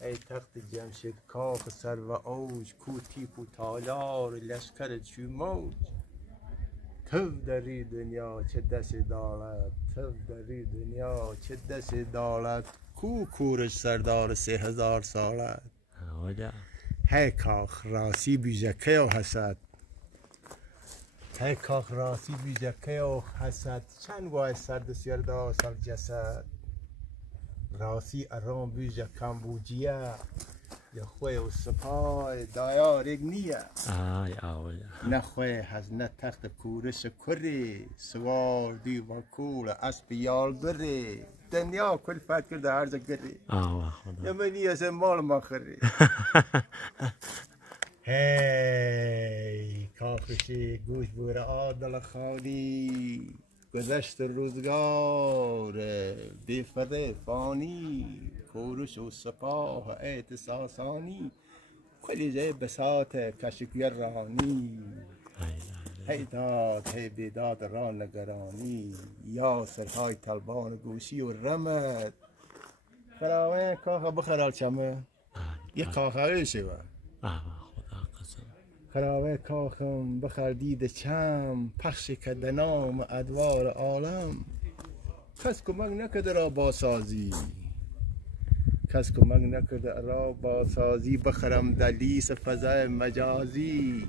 ای تخت جمشید کاخ سر و اوج، کو تیپ و تالار لشکر چو موج. تو داری دنیا چه دست دارد، تو داری دنیا چه دست دارد، کو کورش سردار 3000 سالت. هی کاخ راسی بیژکه و حسد، هی کاخ راسی بیژکه و حسد، چند وای سرد سیر دا سر جسد. راسی ارام بیژه کمبوجیه، یا خوی و سپای دایارگ نیه. نه خوی هز نه تخت کورش کری، سوار دیوان کول اسب یال بری. دنیا کل فت کرده هرز گری، یا منی از مال ما خری. هی کاخشی گوش بور عادل خانی، گذشت روزگار بی فده فانی. کورش و سپاه ایت ساسانی، کلی جای بساط کشکیر رانی. هی داد هی بیداد را نگرانی، یا سرهای طلبان گوشی و رمد. خراوه کاخ بخرال چمه یه کاخ هایشه و خراوه کاخم بخر دید چم، پخش کده نام ادوار عالم. کس کمک نکده را باسازی، کس کمک نکده را باسازی. بخرم دلیس فضای مجازی.